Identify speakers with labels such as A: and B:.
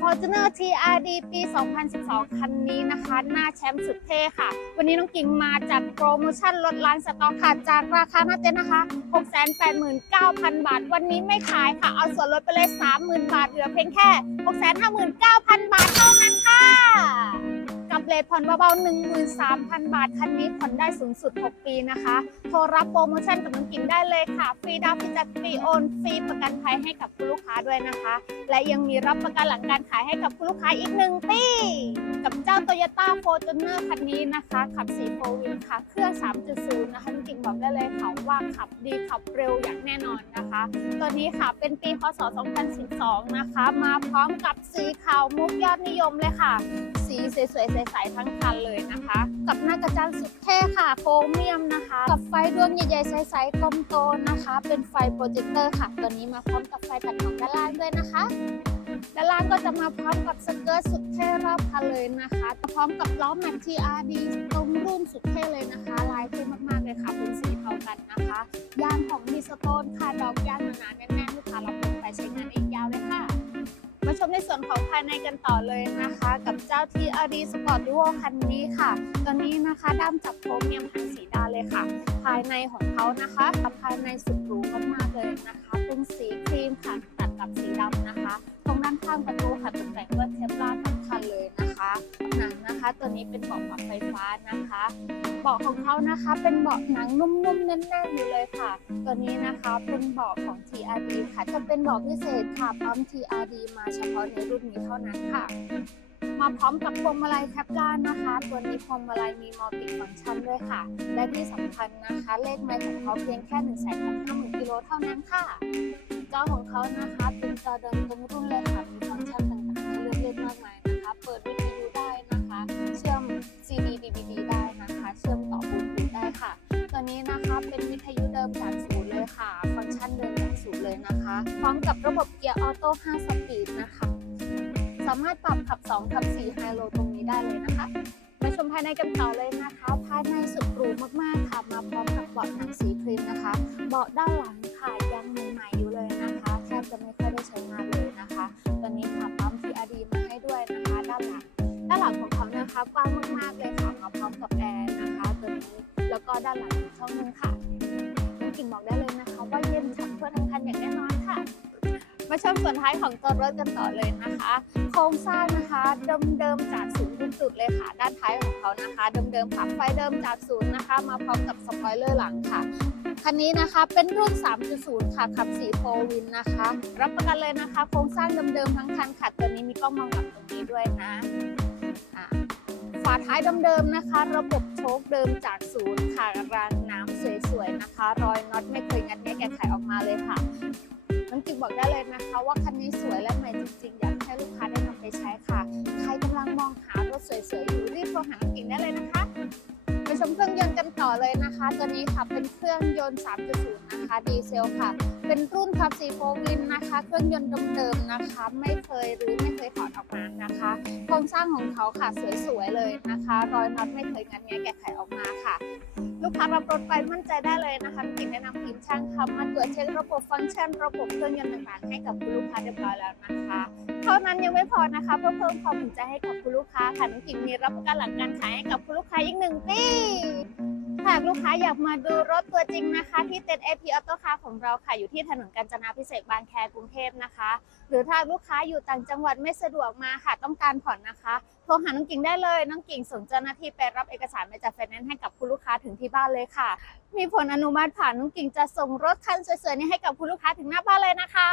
A: Fortuner TRD ปี 2012 คันนี้นะคะ หน้าแชมป์สุดเท่ค่ะ วันนี้น้องกิ่งมาจัดโปรโมชั่นลดล้างสต็อกค่ะ จากราคาหน้าเต็นนะคะ 689,000 บาท วันนี้ไม่ขายค่ะ เอาส่วนลดไปเลย 30,000 บาท เหลือเพียงแค่ 659,000 บาทเท่านั้นค่ะ กับเลทผ่อนเบาๆ13,000 บาท คันนี้ผ่อนได้สูงสุด 6 ปีนะคะ โทรรับโปรโมชั่นกับน้องกิ่งได้เลยค่ะ ฟรีดาวน์ฟรีจัดฟรีโอนฟรีประกันภัยให้กับคุณลูกค้าด้วยนะคะ และยังมีรับประกันหลังการขายให้กับคุณลูกค้าอีกหนึ่งปี กับเจ้า Toyota Fortuner คันนี้นะคะ ขับ4 4 w ค่ะ เครื่อง 3.0 นะคะน้องกิ่งบอกได้เลยค่ะว่าขับดีขับเร็วอย่างแน่นอนนะคะ ตัวนี้ค่ะเป็นปีพศ 2012 นะคะ มาพร้อมกับสีขาวมุกยอดนิยมเลยค่ะ สีสวยๆใสๆทั้งคันเลยนะคะ กับหน้ากระจังสุดเท่ค่ะโครเมียมนะคะ กับไฟดวงใหญ่ๆใสๆกลมโตนะคะ เป็นไฟโปรเจคเตอร์ค่ะ ตัวนี้มาพร้อมกับไฟตัดหมอกด้านล่างด้วยนะคะด้านล่างก็จะมาพร้อมกับสเกิร์ตสุดเท่รอบคันเลยนะคะพร้อมกับล้อแม็ก TRD ตรงรุ่นสุดเท่เลยนะคะ ลายเท่มากๆเลยค่ะเป็นสีเทากันนะคะยางของมีสโตนค่ะดอกยางหนาๆแน่น ชมในส่วนของภายในกันต่อเลยนะคะ กับเจ้า TRD Sport Duo คันนี้ค่ะตัวนี้นะคะด้ามจับโครเมียมทั้งสีดาเลยค่ะ ภายในของเขานะคะกับภายในสุดหรูมากๆเลยนะคะ เป็นสีครีมค่ะตัดกับสีดำนะคะ ตรงด้านข้างประตูค่ะตกแต่งด้วยเทฟลาร์ทั้งคันเลยนะคะหนังนะคะ ตัวนี้เป็นเบาะปรับไฟฟ้านะคะ เบาะของเขานะคะ เป็นเบาะหนังนุ่มๆแน่นๆอยู่เลยค่ะ ตัวนี้นะคะเป็นเบาะของ TRD ค่ะ จะเป็นเบาะพิเศษค่ะปั๊ม TRD มาเฉพาะในรุ่นนี้เท่านั้นค่ะ มาพร้อมกับพวงมาลัยแคปด้านนะคะ ตัวนี้พวงมาลัยมีมัลติฟังก์ชันด้วยค่ะ และที่สำคัญนะคะ เลขไมล์ของเขาเพียงแค่1นึ่งแสนห้าหมื่นกิโลเท่านั้นค่ะ จอของเขานะคะเป็นจอเดิมตรงรุ่นเลยค่ะ นี้นะคะเป็นวิทยุเดิมจากศูนย์เลยค่ะ ฟังก์ชันเดิมจากศูนย์เลยนะคะ พร้อมกับระบบเกียร์ออโต้5สปีดนะคะ สามารถปรับขับ 2 ขับ 4 ไฮโลตรงนี้ได้เลยนะคะมาชมภายในกันต่อเลยนะคะ ภายในสุดหรูมากๆค่ะ มาพร้อมกับเบาะหนังสีครีมนะคะ เบาะด้านหลังค่ะยังใหม่ๆอยู่เลยนะคะแทบจะไม่ค่อยได้ใช้งานเลยนะคะตัวนี้ค่ะปั๊ม TRD มาให้ด้วยนะคะ ด้านหลังด้านหลังของเขานะคะกว้างมากๆเลยค่ะมาพร้อมกับแอร์นะคะตัวนี้ แล้วก็ด้านหลังอีกช่องหนึงค่ะน้องกิ่งบอกได้เลยนะคะว่าเย็นฉ่ำทั่วทั้งคันอย่างแน่นอนค่ะ มาชมส่วนท้ายของตัวรถกันต่อเลยนะคะ โครงสร้างนะคะเดิมๆจากศูนย์จุดเลยค่ะ ด้านท้ายของเขานะคะ เดิมๆปลั๊กไฟเดิมจากศูนย์นะคะ มาพร้อมกับสปอยเลอร์หลังค่ะคันนี้นะคะเป็นรุ่น 3.0 ค่ะ ขับ4โฟวินนะคะ รับประกันเลยนะคะ โครงสร้างเดิมๆทั้งคันค่ะตัวนี้มีกล้องมองหลังตรงนี้ด้วยนะาท้ายเดิมๆนะคะ ระบบโชคเดิมจากศูนย์ค่ะรางน้ำสวยๆนะคะ รอยน็อตไม่เคยงัดแงะแกะไขออกมาเลยค่ะน้องกิ๊กบอกได้เลยนะคะ ว่าคันนี้สวยและใหม่จริงๆ อยากให้ลูกค้าได้นำไปใช้ค่ะ ใครกำลังมองหารถสวยๆอยู่รีบโทรหาน้องกิ๊กได้เลยนะคะ ไปชมเครื่องยนต์กันต่อเลยนะคะ ตัวนี้ค่ะเป็นเครื่องยนต์ 3.0 นะคะ ดีเซลค่ะ เป็นรุ่นขับ4โฟวินนะคะ เครื่องยนต์เดิมๆนะคะ ไม่เคยหรือไม่เคยถอดออกมานะคะ โครงสร้างของเขาค่ะสวยๆเลยนะคะ รอยน็อตไม่เคยงัดแงะแกะไขออกมาค่ะ ลูกค้ารับรถไปมั่นใจได้เลยนะคะกิ่แนะนำทีมช่างค่ะมาตรวจเช็คระบบฟังก์ชันระบบเครื่องยนต์ต่างๆ ให้กับคุณลูกค้าเรียบร้อยแล้วนะคะ เท่านั้นยังไม่พอนะคะเพื่อเพิ่มความอุ่นใจให้กับคุณลูกค้าค่ะน้องกิ่งมีรับประกันหลังการขายให้กับคุณลูกค้าอีกหนึ่งปีหากลูกค้าอยากมาดูรถตัวจริงนะคะ ที่เต็นท์ AP Auto Car ของเราค่ะ อยู่ที่ถนนกาญจนาพิเศษบางแคกรุงเทพนะคะ หรือถ้าลูกค้าอยู่ต่างจังหวัดไม่สะดวกมาค่ะ ต้องการผ่อนนะคะ โทรหาน้องกิ่งได้เลย น้องกิ่งส่งเจ้าหน้าที่ไปรับเอกสารมาจากไฟแนนซ์ให้กับคุณลูกค้าถึงที่บ้านเลยค่ะ มีผลอนุมัติผ่านน้องกิ่งจะส่งรถคันสวยๆนี้ให้กับคุณลูกค้าถึงหน้าบ้านเลยนะคะ